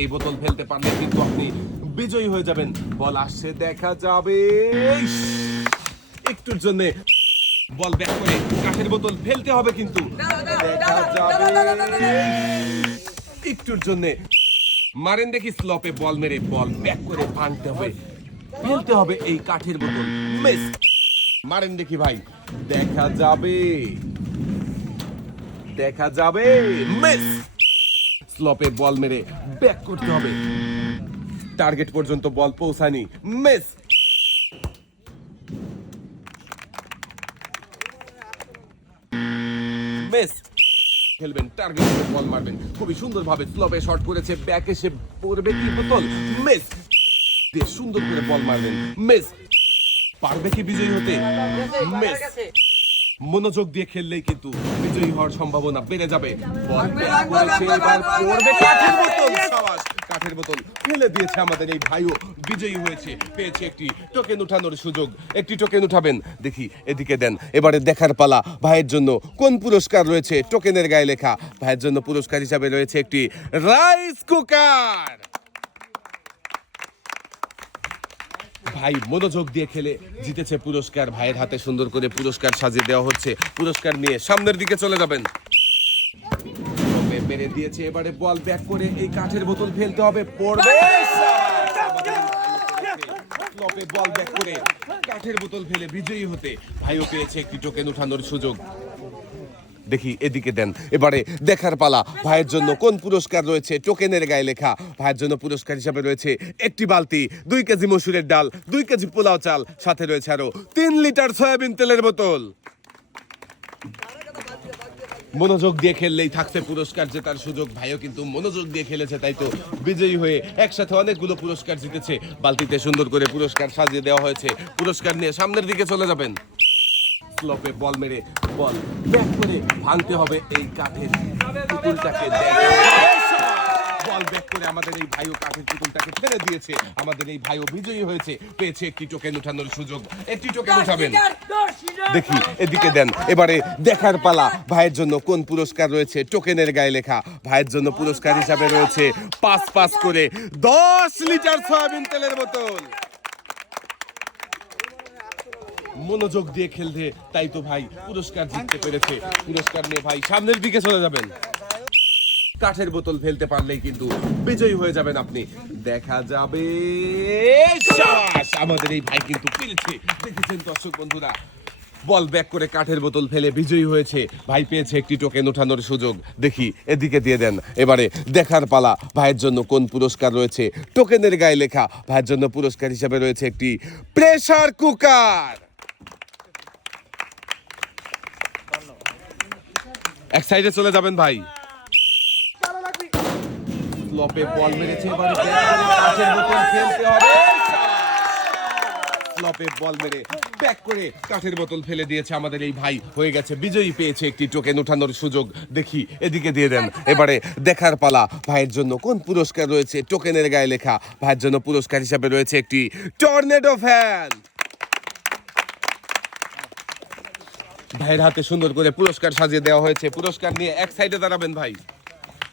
এই বোতল ফেলতে পারলে কিন্তু আপনি বিজয়ী হয়ে যাবেন। বল আসছে, দেখা যাবে। একটুর জন্য বল ব্যাক করে কাঠের বোতল ফেলতে হবে, কিন্তু দেখা যাবে। একটুর জন্য মারেন দেখি, স্লপে বল মেরে বল ব্যাক করে ভাঙতে হবে, ফেলতে হবে এই কাঠের বোতল। মিস। মারেন দেখি ভাই, দেখা যাবে, দেখা যাবে। মিস। স্লপে বল মেরে ব্যাক করতে হবে, টার্গেট পর্যন্ত বল পৌঁছানি। মিস। মিস। খেলবেন, টার্গেট করে বল মারবেন, খুবই সুন্দরভাবে স্লপে শট করেছে, ব্যাক এসে পড়বে কি বোতল। মিস। বেশ সুন্দর করে বল মারবেন। মিস। পারবে কি বিজয়ী হতে? মিস। মনোযোগ দিয়ে খেললেই কিন্তু বিজয়ী হওয়ার সম্ভাবনা বেড়ে যাবে। বল ব্যাক করেছে, এবার পড়বে কাঠের বোতল। শাবাশ, কাঠের বোতল ফেলে দিয়েছে আমাদের এই ভাইও বিজয়ী হয়েছে, পেয়েছে একটি টোকেন উঠানোর সুযোগ। একটি টোকেন উঠাবেন, দেখি এদিকে দেন। এবারে দেখার পালা, ভাইয়ের জন্য কোন পুরস্কার রয়েছে। টোকেনের গায়ে লেখা, ভাইয়ের জন্য পুরস্কার হিসাবে রয়েছে একটি রাইস কুকার। ভাই মনোযোগ দিয়ে খেলে জিতেছে পুরস্কার, ভাইয়ের হাতে সুন্দর করে পুরস্কার সাজিয়ে দেওয়া হচ্ছে। পুরস্কার নিয়ে সামনের দিকে চলে যাবেন। মেরে দিয়েছে, এবারে বল ব্যাক করে এই কাঠের বোতল ফেলতে হবে, পড়বে। বল ব্যাক করে কাঠের বোতল ফেলে বিজয়ী হতে ভাইও পেয়েছে একটি টোকেন উঠানোর সুযোগ। দেখি এদিকে দেন। এবারে দেখার পালা, ভাইয়ের জন্য কোন পুরস্কার রয়েছে। টোকেনের গায়ে লেখা, ভাইয়ের জন্য পুরস্কার হিসাবে রয়েছে একটি বালতি, 2 কেজি মসুরের ডাল, 2 কেজি পোলাও চাল, সাথে রয়েছে আরো 3 লিটার সয়াবিন তেলের বোতল। মনোযোগ দিয়ে খেললেই থাকছে পুরস্কার জেতার সুযোগ। ভাইও কিন্তু মনোযোগ দিয়ে খেলেছে, তাই তো বিজয়ী হয়ে একসাথে অনেকগুলো পুরস্কার জিতেছে। বালতিতে সুন্দর করে পুরস্কার সাজিয়ে দেওয়া হয়েছে। পুরস্কার নিয়ে সামনের দিকে চলে যাবেন। স্লপে বল মেরে বল ব্যাক করে ভাঙতে হবে এই কাঠের পুতুলটাকে। বল ব্যাক করে আমাদের এই ভাইও কাঠের পুতুলটাকে ফেলে দিয়েছে। আমাদের এই ভাইও বিজয়ী হয়েছে, পেয়েছে একটি টোকেন উঠানোর সুযোগ। একটি টোকেন উঠাবেন, দেখি এদিকে দেন। এবারে দেখার পালা, ভাইয়ের জন্য কোন পুরস্কার রয়েছে। টোকেনের গায়ে লেখা, ভাইয়ের জন্য পুরস্কার হিসাবে রয়েছে 5 করে 10 লিটার সয়াবিন তেলের বোতল। মনোযোগ দিয়ে খেলতে, তাই তো ভাই পুরস্কার জিততে পেরেছে। পুরস্কার নিয়ে ভাই সামনের দিকে চলে যাবেন। কাঠের বোতল ফেলতে পারলেই কিন্তু বিজয়ী হয়ে যাবেন আপনি। দেখা যাবে। শাবাশ, আমাদের এই ভাই কিন্তু পেরেছে। দেখেছেন দর্শক বন্ধুরা, বল ব্যাক করে কাঠের বোতল ফেলে বিজয়ী হয়েছে। ভাই পেয়েছে একটি টোকেন উঠানোর সুযোগ। দেখি এদিকে দিয়ে দেন। এবারে দেখার পালা, ভাইয়ের জন্য কোন পুরস্কার রয়েছে। টোকেনের গায়ে লেখা, ভাইয়ের জন্য পুরস্কার হিসেবে রয়েছে একটি প্রেসার কুকার। এক সাইডে চলে যাবেন ভাই। স্লপে বল মেরেছে, এবারে কাঠের বোতল ফেলতে হবে। স্লপে বল মেরে ব্যাক করে কাঠের বোতল ফেলে দিয়েছে আমাদের এই ভাই, হয়ে গেছে বিজয়ী, পেয়েছে একটি টোকেন উঠানোর সুযোগ। দেখি এদিকে দিয়ে দেন। এবারে দেখার পালা, ভাইয়ের জন্য কোন পুরস্কার রয়েছে। টোকেনের গায়ে লেখা, ভাইয়ের জন্য পুরস্কার হিসাবে রয়েছে একটি টর্নেডো ফ্যান। ভাইয়ের হাতে সুন্দর করে পুরস্কার সাজিয়ে দেওয়া হয়েছে। পুরস্কার নিয়ে এক সাইডে দাঁড়াবেন ভাই।